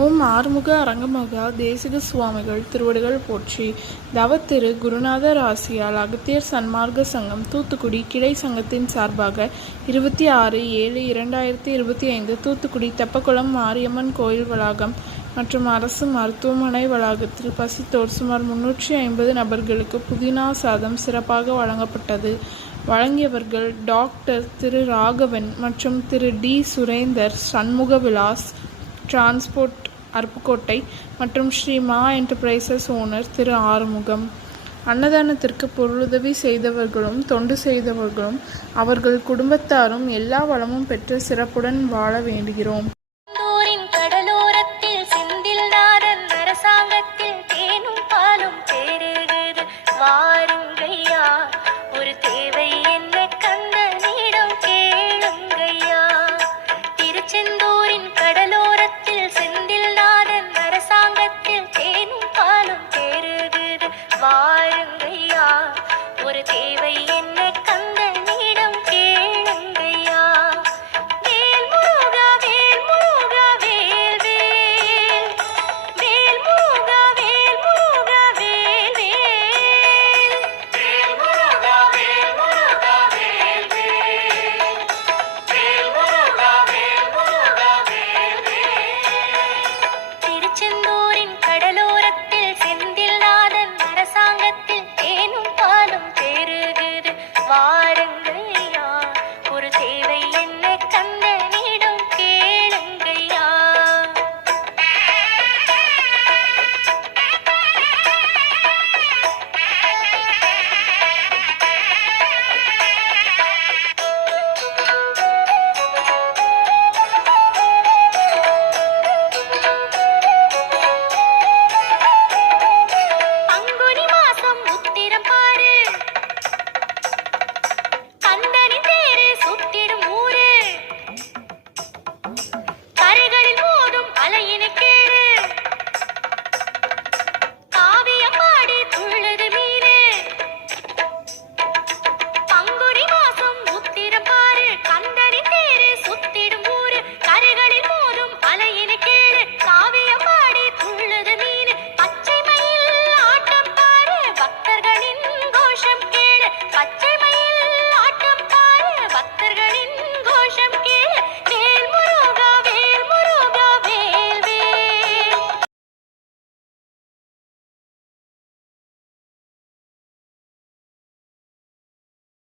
ஓம் ஆறுமுக அரங்கமகா தேசிக சுவாமிகள் திருவடிகள் போற்றி. தவத்திரு குருநாதர் ஆசியால் அகத்தியர் சன்மார்க்க சங்கம் தூத்துக்குடி கிளை சங்கத்தின் சார்பாக 26/7/2025 தூத்துக்குடி தெப்பக்குளம் மாரியம்மன் கோயில் வளாகம் மற்றும் அரசு மருத்துவமனை வளாகத்தில் பசித்தோர் சுமார் 350 நபர்களுக்கு புதினா சாதம் சிறப்பாக வழங்கப்பட்டது. வழங்கியவர்கள் டாக்டர் திரு ராகவன் மற்றும் திரு டி சுரேந்தர், சண்முகவிலாஸ் டிரான்ஸ்போர்ட் அருப்புக்கோட்டை மற்றும் ஸ்ரீ மா என்டர்பிரைசஸ் ஓனர் திரு ஆறுமுகம். அன்னதானத்திற்கு பொருளுதவி செய்தவர்களும் தொண்டு செய்தவர்களும் அவர்கள் குடும்பத்தாரும் எல்லா வளமும் பெற்று சிறப்புடன் வாழ வேண்டுகிறோம்.